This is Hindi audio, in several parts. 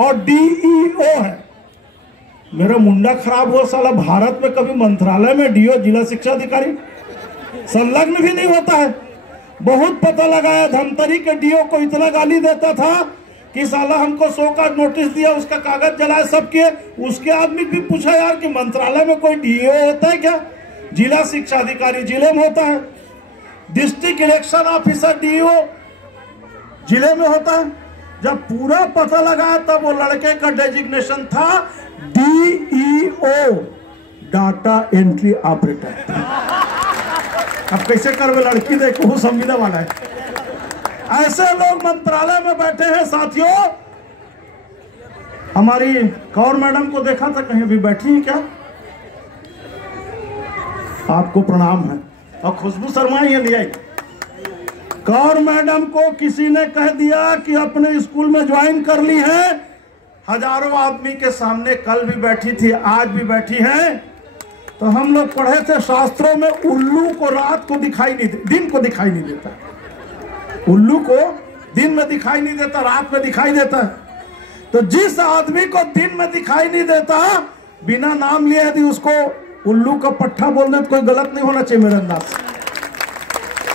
और डीईओ है। मेरा मुंडा खराब हुआ, साला भारत में कभी मंत्रालय में डीओ जिला शिक्षा अधिकारी संलग्न भी नहीं होता है। बहुत पता लगाया, धमतरी के डीओ को इतना गाली देता था कि साला हमको 100 का नोटिस दिया, उसका कागज जलाए, सब किए। उसके आदमी भी पूछा यार कि मंत्रालय में कोई डीओ होता है क्या? जिला शिक्षा अधिकारी जिले में होता है, डिस्ट्रिक्ट इलेक्शन ऑफिसर डीओ जिले में होता है। जब पूरा पता लगा तब वो लड़के का डेजिग्नेशन था डीईओ, डाटा एंट्री ऑपरेटर। अब कैसे करवे, लड़की देखो वो संविदा वाला है। ऐसे लोग मंत्रालय में बैठे हैं साथियों। हमारी कौर मैडम को देखा था, कहीं भी बैठी है क्या? आपको प्रणाम है। और खुशबू शर्मा ये ले आई। कौर मैडम को किसी ने कह दिया कि अपने स्कूल में ज्वाइन कर ली है। हजारों आदमी के सामने कल भी बैठी थी, आज भी बैठी है। तो हम लोग पढ़े थे शास्त्रों में, उल्लू को रात को दिखाई नहीं, दिन को दिखाई नहीं देता। उल्लू को दिन में दिखाई नहीं देता, रात में दिखाई देता है। तो जिस आदमी को दिन में दिखाई नहीं देता, बिना नाम लिए यदि उसको उल्लू का पट्टा बोल दे तो कोई गलत नहीं होना चाहिए मेरे अंदाज से।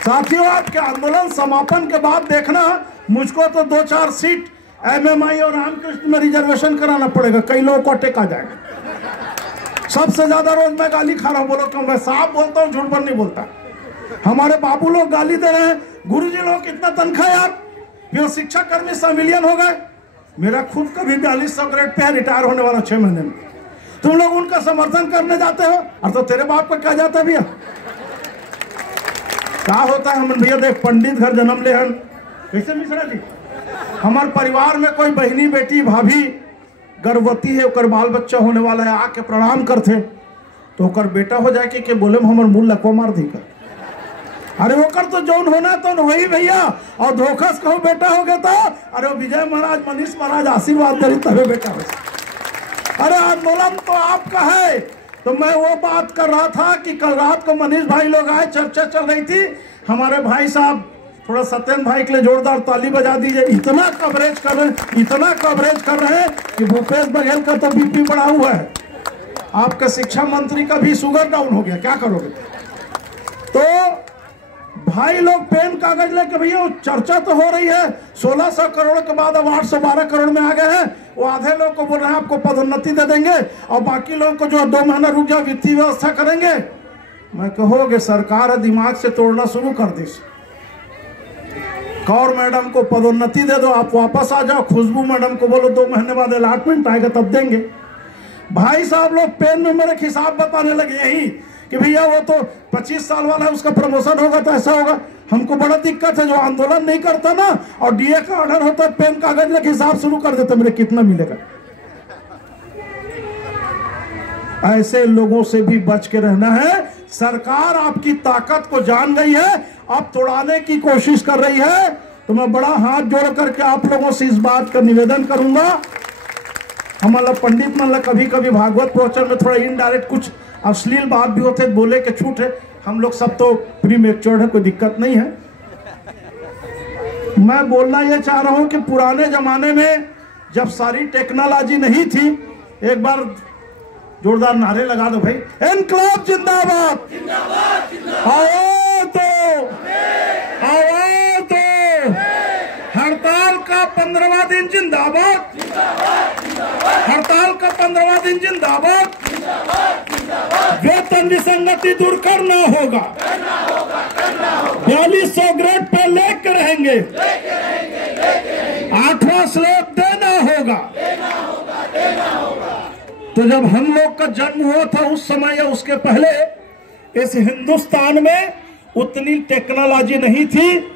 साथियों, आपके आंदोलन समापन के बाद देखना, मुझको तो 2-4 सीट एमएमआई और रामकृष्ण में रिजर्वेशन कराना पड़ेगा, कई लोगों को अटैक आ जाएगा। सबसे ज्यादा रोज मैं गाली खा रहा हूँ, बोलो क्यों? मैं साफ बोलता हूँ, झूठ पर नहीं बोलता। हमारे बाबू लोग गाली दे रहे हैं, गुरुजी लोग कितना तनख्वाह यार, फिर शिक्षा कर्मी संविलियन हो गए। मेरा खुद का भी 4200 ग्रेड पे रिटायर होने वाला 6 महीने में। तुम लोग उनका समर्थन करने जाते हो, और तो तेरे बाप का क्या जाता है भैया? क्या होता है? हम भैया देख, पंडित घर जन्म ले हन कैसे मिश्रा जी, हमारे परिवार में कोई बहनी बेटी भाभी गर्भवती है, ओकर बाल बच्चा होने वाला है, आके प्रणाम करते तो ओकर बेटा हो जाए कि बोले हमर मूल लको मार दी कर। अरे ओकर तो जौन होना तो वही भैया, और धोखा से कहो बेटा हो गया तो अरे विजय महाराज, मनीष महाराज आशीर्वाद करी तबे बेटा हो। अरे आंदोलन तो आपका है। तो मैं वो बात कर रहा था कि कल रात को मनीष भाई लोग आए, चर्चा चल रही थी। हमारे भाई साहब थोड़ा सत्येंद्र भाई के लिए जोरदार ताली बजा दीजिए। इतना कवरेज कर रहे हैं, इतना कवरेज कर रहे हैं कि भूपेश बघेल का तो बीपी बढ़ा हुआ है। आपके शिक्षा मंत्री का भी शुगर डाउन हो गया, क्या करोगे? तो भाई लोग पेन कागज लेके, भैया चर्चा तो हो रही है, 1600 करोड़ के बाद अब 812 करोड़ में आ गए हैं। वो आधे लोग को बोल रहे हैं आपको पदोन्नति दे देंगे, और बाकी लोगों को जो 2 महीना रुक जाओ वित्तीय व्यवस्था करेंगे। मैं कहोगे सरकार दिमाग से तोड़ना शुरू कर दी। कौर मैडम को पदोन्नति दे दो, आप वापस आ जाओ। खुशबू मैडम को बोलो 2 महीने बाद अलॉटमेंट आएगा तब देंगे। भाई साहब लोग पेन में मेरे हिसाब बताने लगे यही कि भैया वो तो 25 साल वाला है, उसका प्रमोशन होगा तो ऐसा होगा। हमको बड़ा दिक्कत है, जो आंदोलन नहीं करता ना और डीए का ऑर्डर होता है, पेन कागज लेके हिसाब शुरू कर देते, मेरे कितना मिलेगा। ऐसे लोगों से भी बच के रहना है। सरकार आपकी ताकत को जान गई है, अब तोड़ाने की कोशिश कर रही है। तो मैं बड़ा हाथ जोड़ करके आप लोगों से इस बात का निवेदन करूंगा। हमारा पंडित मतलब कभी कभी भागवत प्रवचन में थोड़ा इनडायरेक्ट कुछ अश्लील बात भी होते, बोले के छूट है। हम लोग सब तो प्री मैच्योर्ड है, कोई दिक्कत नहीं है। मैं बोलना ये चाह रहा हूं कि पुराने जमाने में जब सारी टेक्नोलॉजी नहीं थी, एक बार जोरदार नारे लगा दो भाई, इनकलाब जिंदाबाद, आओ तो हड़ताल का 15वां दिन जिंदाबाद, हड़ताल का 15वां दिन जिंदाबाद। वेतन विसंगति दूर करना होगा, 4200 ग्रेड पे लेकर रहेंगे, 8वां श्लोक देना होगा। तो जब हम लोग का जन्म हुआ था उस समय या उसके पहले इस हिंदुस्तान में उतनी टेक्नोलॉजी नहीं थी।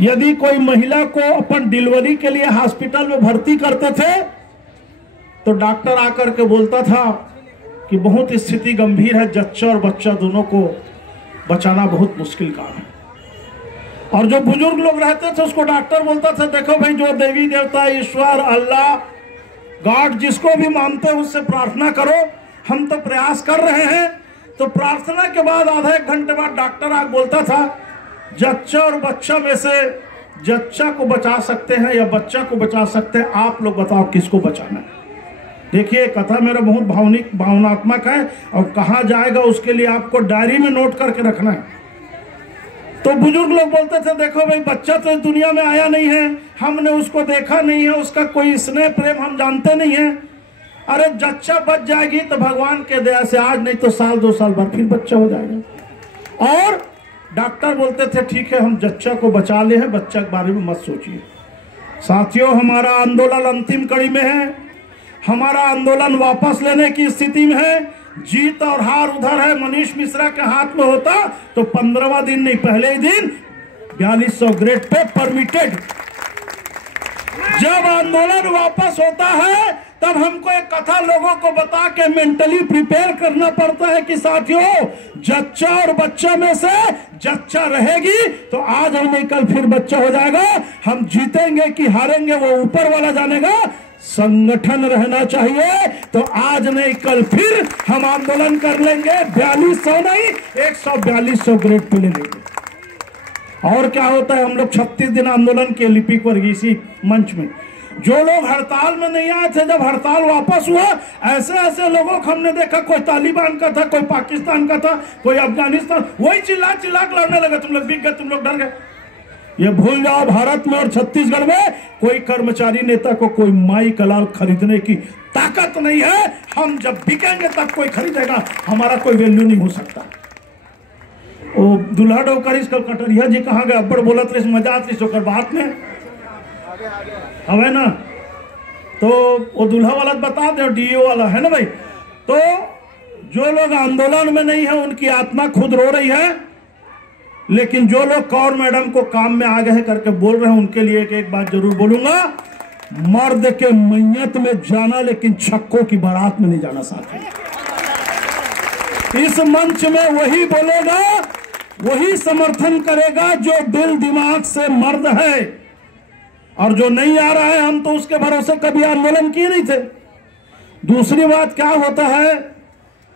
यदि कोई महिला को अपन डिलीवरी के लिए हॉस्पिटल में भर्ती करते थे तो डॉक्टर आकर के बोलता था कि बहुत स्थिति गंभीर है, जच्चा और बच्चा दोनों को बचाना बहुत मुश्किल काम है। और जो बुजुर्ग लोग रहते थे उसको डॉक्टर बोलता था, देखो भाई जो देवी देवता, ईश्वर, अल्लाह, गॉड जिसको भी मानते हैं उससे प्रार्थना करो, हम तो प्रयास कर रहे हैं। तो प्रार्थना के बाद आधा 1 घंटे बाद डॉक्टर आके बोलता था, जच्चा और बच्चा में से जच्चा को बचा सकते हैं या बच्चा को बचा सकते हैं? आप लोग बताओ किसको बचाना है? देखिए, कथा मेरा बहुत भावनात्मक है और कहाँ जाएगा उसके लिए आपको डायरी में नोट करके रखना है। तो बुजुर्ग लोग बोलते थे, देखो भाई, बच्चा तो इस दुनिया में आया नहीं है, हमने उसको देखा नहीं है, उसका कोई स्नेह प्रेम हम जानते नहीं है। अरे जच्चा बच जाएगी तो भगवान के दया से आज नहीं तो साल 2 साल बाद फिर बच्चा हो जाएगा। और डॉक्टर बोलते थे ठीक है हम जच्चा को बचा ले हैं, बच्चा के बारे में मत सोचिए। साथियों, हमारा आंदोलन अंतिम कड़ी में है, हमारा आंदोलन वापस लेने की स्थिति में है। जीत और हार उधर है, मनीष मिश्रा के हाथ में होता तो 15वां दिन नहीं, पहले ही दिन 4200 ग्रेड पे परमिटेड। जब आंदोलन वापस होता है तब हमको एक कथा लोगों को बता के मेंटली प्रिपेयर करना पड़ता है कि साथियों, जच्चा और बच्चा में से जच्चा रहेगी तो आज हम नहीं कल फिर बच्चा हो जाएगा। हम जीतेंगे कि हारेंगे वो ऊपर वाला जानेगा। संगठन रहना चाहिए तो आज नहीं कल फिर हम आंदोलन कर लेंगे। 4200 नहीं, 14200 ग्रेड पे ले लेंगे। और क्या होता है, हम लोग 36 दिन आंदोलन के लिपिक वर्ग इसी मंच में, जो लोग हड़ताल में नहीं आए थे, जब हड़ताल वापस हुआ, ऐसे ऐसे लोगों को हमने देखा, कोई तालिबान का था, कोई पाकिस्तान का था, कोई अफगानिस्तान, वही चिल्ला चिल्ला के लड़ने लगे, तुम लोग बिक गए, तुम लोग डर गए। ये भूल जाओ, भारत में और छत्तीसगढ़ में कोई कर्मचारी नेता को कोई माई कलाल खरीदने की ताकत नहीं है। हम जब बिकेंगे तब कोई खरीदेगा, हमारा कोई वैल्यू नहीं हो सकता। ओ दुल्हा डोकर इसका कटरिया जी कहाँ गए? अब्बड़ बोलत रही, मजा आती सोकर बात में हवे ना। तो वो दुल्हा वाला बता दे, डीओ वाला है ना भाई। तो जो लोग आंदोलन में नहीं है उनकी आत्मा खुद रो रही है, लेकिन जो लोग कौर मैडम को काम में आ गए हैं करके बोल रहे हैं, उनके लिए एक बात जरूर बोलूंगा, मर्द के मैयत में जाना लेकिन छक्कों की बारात में नहीं जाना। साथी, इस मंच में वही बोलेगा, वही समर्थन करेगा जो दिल दिमाग से मर्द है। और जो नहीं आ रहा है, हम तो उसके भरोसे कभी आंदोलन किए नहीं थे। दूसरी बात क्या होता है,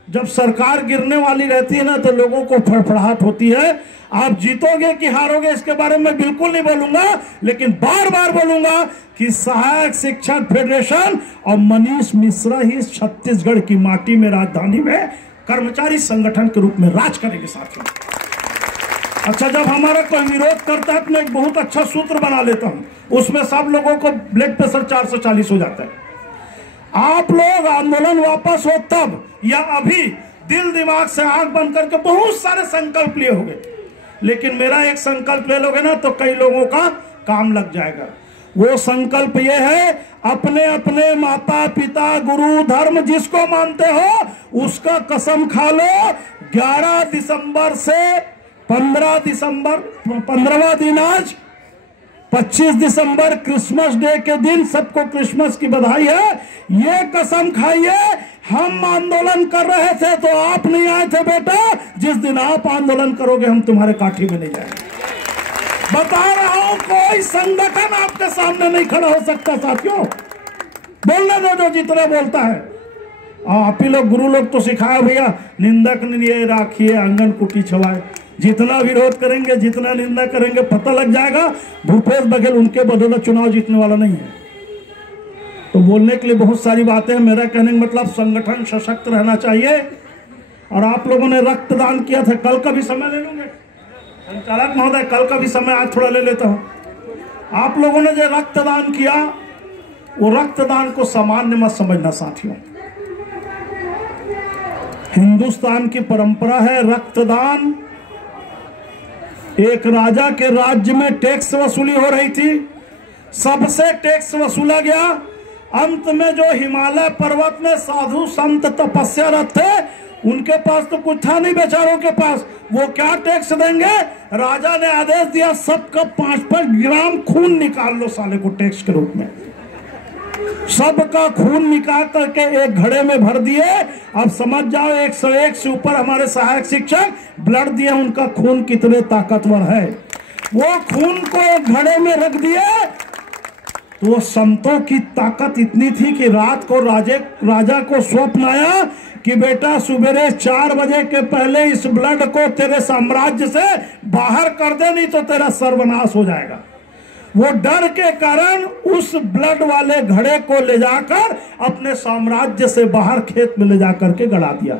जब सरकार गिरने वाली रहती है ना तो लोगों को फड़फड़ाहट होती है। आप जीतोगे कि हारोगे इसके बारे में बिल्कुल नहीं बोलूंगा, लेकिन बार बार बोलूंगा कि सहायक शिक्षक फेडरेशन और मनीष मिश्रा ही छत्तीसगढ़ की माटी में, राजधानी में कर्मचारी संगठन के रूप में राज करेंगे। साथियों, अच्छा, जब हमारा कोई विरोध करता है तो मैं एक बहुत अच्छा सूत्र बना लेता हूं, उसमें सब लोगों को ब्लड प्रेशर 440 हो जाता है। आप लोग आंदोलन वापस हो तब या अभी दिल दिमाग से आंख बंद करके बहुत सारे संकल्प लिए होंगे, लेकिन मेरा एक संकल्प ले लोगे ना तो कई लोगों का काम लग जाएगा। वो संकल्प ये है, अपने अपने माता पिता गुरु धर्म जिसको मानते हो उसका कसम खा लो, 11 दिसंबर से 15 दिसंबर, 15वां दिन आज, 25 दिसंबर क्रिसमस डे के दिन सबको क्रिसमस की बधाई है। ये कसम खाइए, हम आंदोलन कर रहे थे तो आप नहीं आए थे बेटा, जिस दिन आप आंदोलन करोगे हम तुम्हारे काठी में नहीं जाएंगे। बता रहा हूं, कोई संगठन आपके सामने नहीं खड़ा हो सकता। साथियों, बोलने दो जो जितना बोलता है। आप ही लोग गुरु लोग तो सिखाए भैया, निंदक लिए राखिए आंगन कुटी छवाए। जितना विरोध करेंगे, जितना निंदा करेंगे, पता लग जाएगा भूपेश बघेल उनके बदौलत चुनाव जीतने वाला नहीं है। तो बोलने के लिए बहुत सारी बातें हैं। मेरा कहने का मतलब संगठन सशक्त रहना चाहिए। और आप लोगों ने रक्तदान किया था, कल का भी समय ले लूंगे संचालक महोदय, कल का भी समय आज थोड़ा ले लेता हूं। आप लोगों ने जो रक्तदान किया, वो रक्तदान को सामान्य मत समझना। साथियों, हिंदुस्तान की परंपरा है रक्तदान। एक राजा के राज्य में टैक्स वसूली हो रही थी, सबसे टैक्स वसूला गया। अंत में जो हिमालय पर्वत में साधु संत तपस्यारत थे, उनके पास तो कुछ था नहीं बेचारों के पास, वो क्या टैक्स देंगे? राजा ने आदेश दिया सबका 5-5 ग्राम खून निकाल लो साले को टैक्स के रूप में। सबका खून निकाल करके एक घड़े में भर दिए। अब समझ जाओ 101 से ऊपर हमारे सहायक शिक्षक ब्लड दिए, उनका खून कितने ताकतवर है। वो खून को एक घड़े में रख दिए तो वो संतों की ताकत इतनी थी कि रात को राजा को स्वप्न आया कि बेटा सुबह 4 बजे के पहले इस ब्लड को तेरे साम्राज्य से बाहर कर दे, नहीं तो तेरा सर्वनाश हो जाएगा। वो डर के कारण उस ब्लड वाले घड़े को ले जाकर अपने साम्राज्य से बाहर खेत में ले जाकर के गड़ा दिया।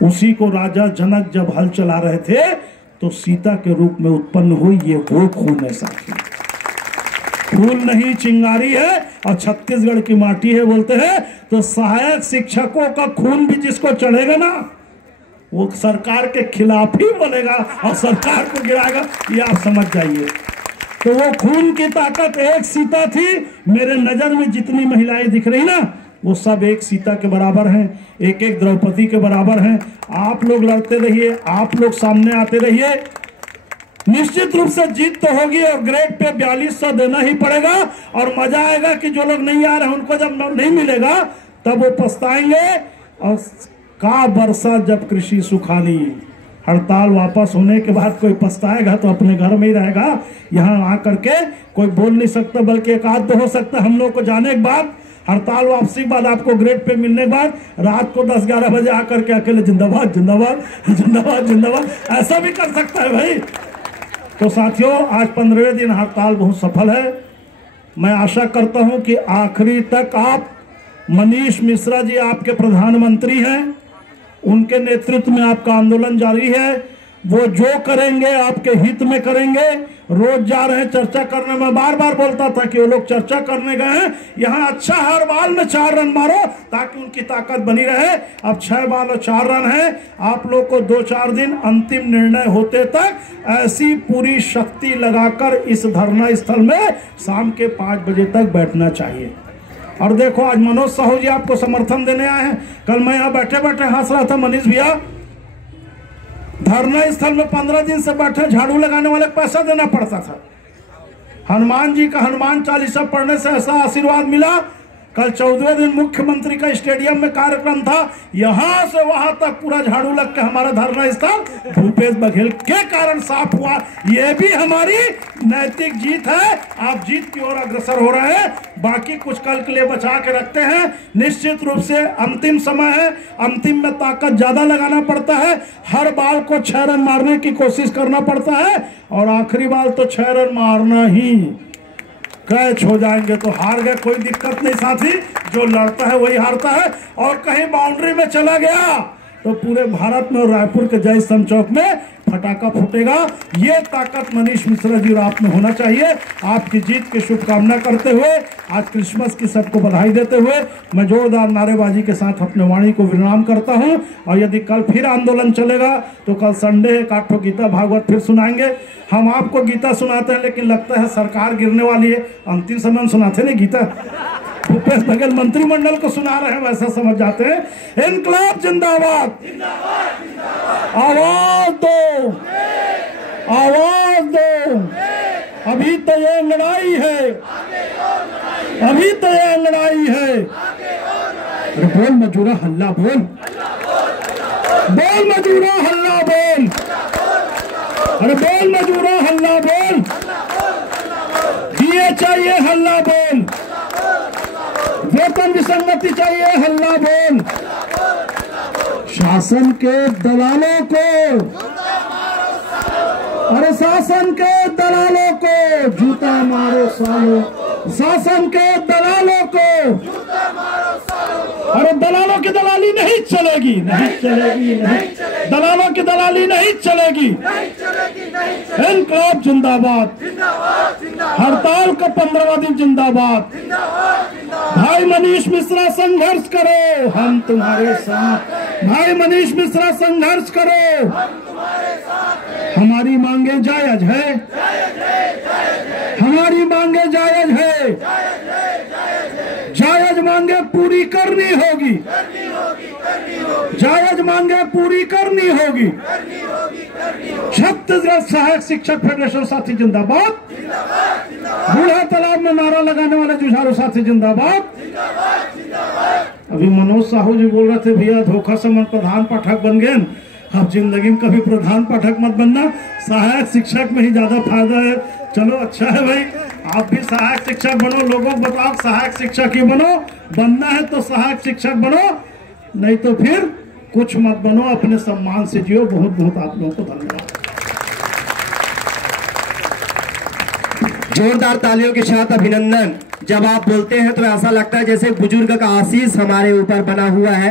उसी को राजा जनक जब हल चला रहे थे तो सीता के रूप में उत्पन्न हुई। ये वो खून है साथी, फूल नहीं चिंगारी है और छत्तीसगढ़ की माटी है बोलते हैं। तो सहायक शिक्षकों का खून भी जिसको चढ़ेगा ना, वो सरकार के खिलाफ ही बोलेगा और सरकार को गिराएगा, ये आप समझ जाइए। तो वो खून की ताकत एक सीता थी। मेरे नजर में जितनी महिलाएं दिख रही ना, वो सब एक सीता के बराबर हैं, एक एक द्रौपदी के बराबर हैं। आप लोग लड़ते रहिए, आप लोग सामने आते रहिए, निश्चित रूप से जीत तो होगी और ग्रेड पे 4200 देना ही पड़ेगा। और मजा आएगा कि जो लोग नहीं आ रहे उनको जब नहीं मिलेगा तब वो पछताएंगे। और का बरसा जब कृषि सुखानी, हड़ताल वापस होने के बाद कोई पछताएगा तो अपने घर में ही रहेगा, यहाँ आकर के कोई बोल नहीं सकता, बल्कि एक आध हो सकता हम लोग को जाने के बाद, हड़ताल वापसी के बाद, आपको ग्रेड पे मिलने के बाद रात को 10-11 बजे आकर के अकेले जिंदाबाद जिंदाबाद जिंदाबाद जिंदाबाद ऐसा भी कर सकता है भाई। तो साथियों, आज 15वें दिन हड़ताल बहुत सफल है। मैं आशा करता हूं कि आखिरी तक आप, मनीष मिश्रा जी आपके प्रधानमंत्री हैं, उनके नेतृत्व में आपका आंदोलन जारी है। वो जो करेंगे आपके हित में करेंगे। रोज जा रहे हैं चर्चा करने में, बार बार बोलता था कि वो लोग चर्चा करने गए हैं, यहाँ अच्छा हर बाल में 4 रन मारो ताकि उनकी ताकत बनी रहे। अब 6 बाल और 4 रन है। आप लोग को 2-4 दिन अंतिम निर्णय होते तक ऐसी पूरी शक्ति लगाकर इस धरना स्थल में शाम के 5 बजे तक बैठना चाहिए। और देखो, आज मनोज साहू जी आपको समर्थन देने आए हैं। कल मैं यहाँ बैठे बैठे हंस रहा था, मनीष भैया, धरना स्थल में 15 दिन से बैठे, झाड़ू लगाने वाले को पैसा देना पड़ता था। हनुमान जी का हनुमान चालीसा पढ़ने से ऐसा आशीर्वाद मिला। कल 14वें दिन मुख्यमंत्री का स्टेडियम में कार्यक्रम था, यहां से वहां तक पूरा झाड़ू लग के हमारा धरना स्थल भूपेश बघेल के कारण साफ हुआ। यह भी हमारी नैतिक जीत है। आप जीत की ओर अग्रसर हो रहे हैं। बाकी कुछ कल के लिए बचा के रखते हैं। निश्चित रूप से अंतिम समय है, अंतिम में ताकत ज्यादा लगाना पड़ता है। हर बाल को 6 रन मारने की कोशिश करना पड़ता है और आखिरी बाल तो 6 रन मारना ही, कैच हो जाएंगे तो हार गए, कोई दिक्कत नहीं साथी। जो लड़ता है वही हारता है। और कहीं बाउंड्री में चला गया तो पूरे भारत में और रायपुर के जय स्तंभ चौक में फटाका फूटेगा। ये ताकत मनीष मिश्रा जी और आप में होना चाहिए। आपकी जीत की शुभकामना करते हुए, आज क्रिसमस की सबको बधाई देते हुए मैं जोरदार नारेबाजी के साथ अपने वाणी को विराम करता हूं। और यदि कल फिर आंदोलन चलेगा तो कल संडे है, 8 गीता भागवत फिर सुनाएंगे। हम आपको गीता सुनाते हैं, लेकिन लगता है सरकार गिरने वाली है, अंतिम समय हम सुनाते नहीं गीता, भूपेश बघेल मंत्रिमंडल को सुना रहे हैं, वैसा समझ जाते हैं। इनकलाब जिंदाबाद, आवाज दो, आवाज दो। अभी तो ये लड़ाई है, अभी तो ये लड़ाई है। अरे बोल मजूरा हल्ला बोल, बोल मजूरा हल्ला बोल, अरे बोल मजूरा हल्ला बोल, दिए चाहिए हल्ला बोल, वेतन विसंगति चाहिए हल्ला बोल, शासन के दलालों को, अरे शासन के दलालों को जूता मारो सालो, शासन के दलालों को, अरे दलालों की दलाली नहीं चलेगी, नहीं चलेगी, नहीं, दलालों की दलाली नहीं चलेगी। इनकलाब जिंदाबाद, हड़ताल का 15वां दिन जिंदाबाद। भाई मनीष मिश्रा संघर्ष करो, हम तुम्हारे साथ। भाई मनीष मिश्रा संघर्ष करो, हमारी मांगे जायज है, हमारी मांगे जायज है, जायज मांगे पूरी करनी होगी, जायज मांगे पूरी करनी होगी। छत्तीसगढ़ सहायक शिक्षक फेडरेशन साथी जिंदाबाद, बूढ़ा तालाब में नारा लगाने वाले जुझारू साथी जिंदाबाद। अभी मनोज साहू जी बोल रहे थे, भैया धोखा से मन प्रधान पाठक बन गए, अब जिंदगी में कभी प्रधान पाठक मत बनना, सहायक शिक्षक में ही ज्यादा फायदा है। चलो अच्छा है भाई, आप भी सहायक शिक्षक बनो, लोगों को बताओ सहायक शिक्षक ही बनो, बनना है तो सहायक शिक्षक बनो, नहीं तो फिर कुछ मत बनो, अपने सम्मान से जियो। बहुत बहुत आप लोगों को धन्यवाद। जोरदार तालियों के साथ अभिनंदन। जब आप बोलते हैं तो ऐसा लगता है जैसे बुजुर्ग का आशीष हमारे ऊपर बना हुआ है।